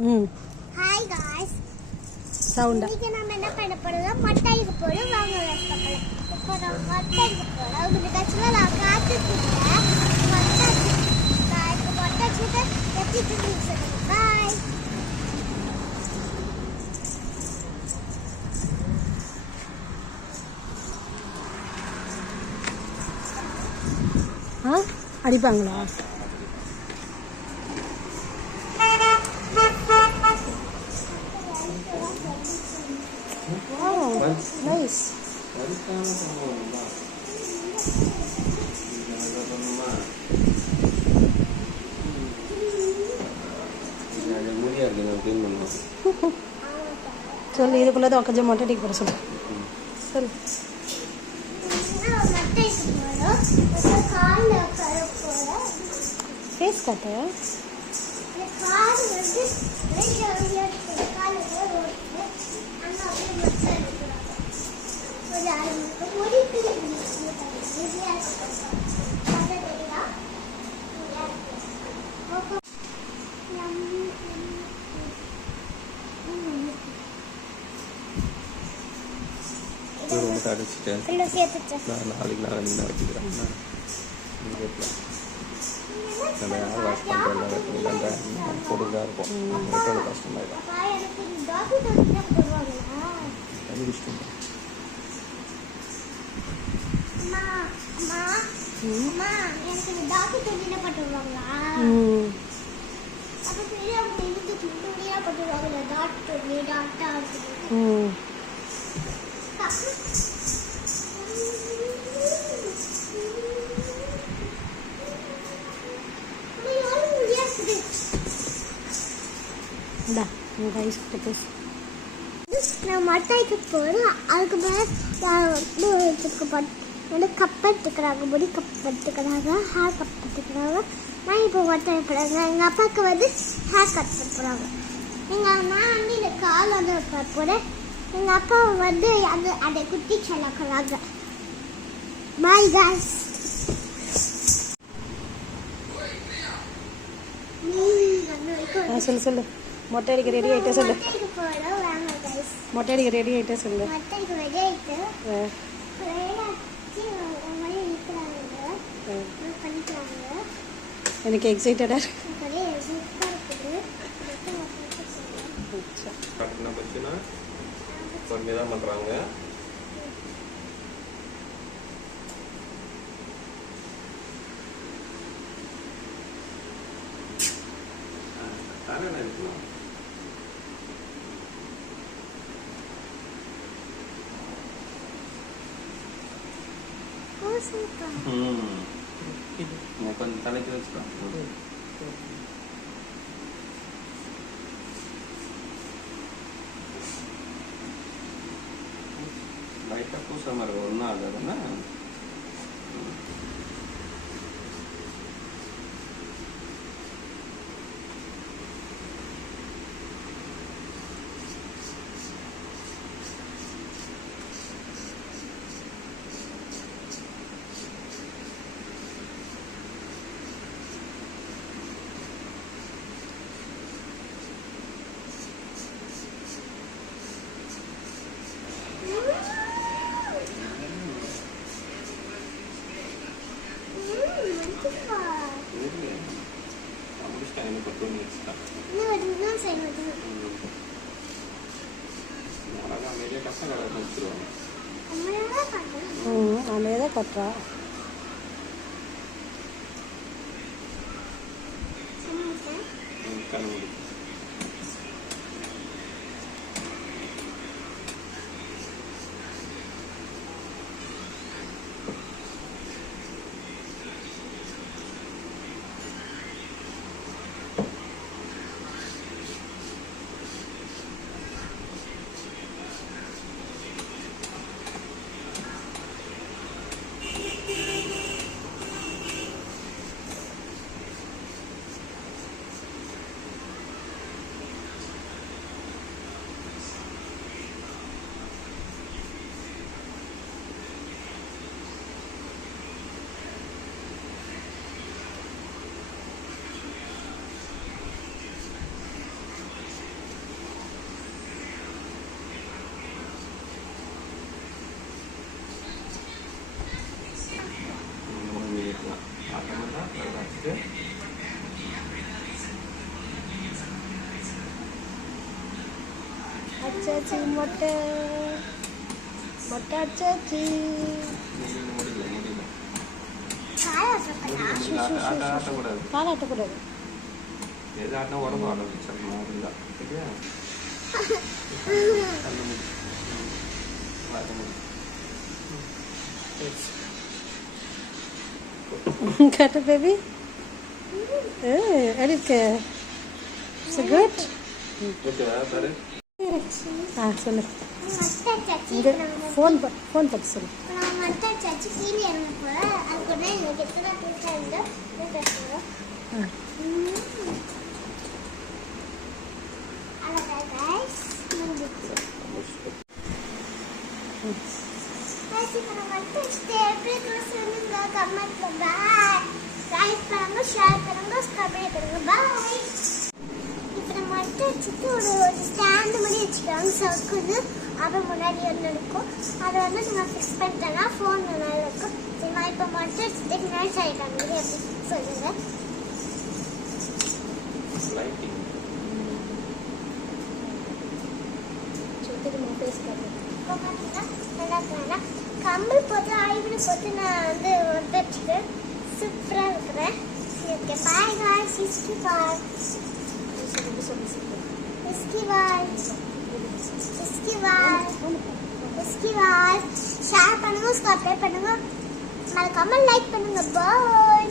Hi guys sound இன்னைக்கு நாம என்ன பண்ண போறோம் மட்டைக்கு போறோம் வாங்க வெஸ்டக்கல இப்போ நான் மட்டைக்கு போறோம் உங்களுக்கு கச்சல நான் காத்துக்கிட்டேன் மட்டைக்கு எப்படி சொல்லுங்க பை அடிப்பாங்களா நைஸ் சொல்லு இதுக்குள்ளதான் கொஞ்சம் மொட்டை அடிக்க போற சொல்லு சொல்லு ஃபேஸ் காட்டு நாளைக்கு நான் வச்சுக்கிறேன் பொருளாக இருக்கும் நான் மட்டைக்கு போகிறேன் அதுக்கு மேலே கப் எடுத்துக்கிறாங்க முடி கப் எடுத்துக்கிறாங்க ஹேர் கப் எடுத்துக்கிறாங்க நான் இப்போ மட்டை போடுறாங்க எங்கள் அப்பாவுக்கு வந்து ஹேர் கட் பண்ணுறாங்க நான் வந்து இந்த கால் வந்து போகிறேன் எங்கள் அப்பா வந்து அதை குட்டி செல்லக்கிறாங்க பாய் காய்ஸ் சொல்லு சொல்லு மொட்டை அடிக்க ரெடி ஆகிட்டே சொல்லு மொட்டை அடிக்க ரெடி ஆகிட்டே சொல்லு எனக்கு எக்ஸைட்டடா தான் பண்றாங்க கொஞ்சம் தலைக்கு வச்சுக்கோ லைட்டாக பூச மாதிரி ஒன்றும் ஆகாதுன்னா அமையதான் கட்டுறா அச்சாச்சி மொட்டை மொட்டை அச்சாச்சி. முடியல முடியல. ஆட்டக்கூடாது. கால் ஆட்டக்கூடாது. எது ஆட்டினா உடம்பு ஆட வச்சிடணும். அதுதான் சரியா? Got a baby? இருக்கு. So good? ஓகேவா பாரு. சொல்லு. மொட்டை சாச்சி இங்கே ஃபோன் பார்த்து சொல்லு. நான் மொட்டை சாச்சி கீழே இறங்க போகிறேன். அது கூட எனக்கு எத்தனை பேசா இருந்தால் பேசுகிறோம். அவ்வளோதான் கைஸ், முடிஞ்சிச்சு. இப்போ நம்ம வச்சுட்டு எப்படி சொல்லுங்க கமெண்ட்ல. பாய். லைக் பண்ணுங்க, ஷேர் பண்ணுங்க, சப்ஸ்கிரைப் பண்ணுங்க. பாய். இப்போ நம்ம வச்சுட்டு ஒரு ஸ்டாண்டு மாதிரி வச்சுக்கலாம். சர்க்கிள் அது முன்னாடி ஒன்று இருக்கும். அதை வந்து நம்ம ஃபிக்ஸ் பண்ணிட்டோம்னா ஃபோன் நல்லா இருக்கும். சரிம்மா, இப்போ மட்டும் வச்சுட்டு பின்னாடி சைட் அப்படி எப்படி சொல்லுங்க. லைட்டிங். இப்போ பார்த்தீங்கன்னா நல்லா இருக்கிறேன். கம்பல் போட்டு ஐபிள் போட்டு நான் வந்து வந்துட்டு சூப்பராக இருக்கிறேன். Okay bye guys. இஸ்கி பாய். இஸ்கி பாய். இஸ்கி பாய். இஸ்கி பாய். ஷேர் பண்ணுங்க, சப்ஸ்கிரைப் பண்ணுங்க, மறக்காம லைக் பண்ணுங்க. பாய்.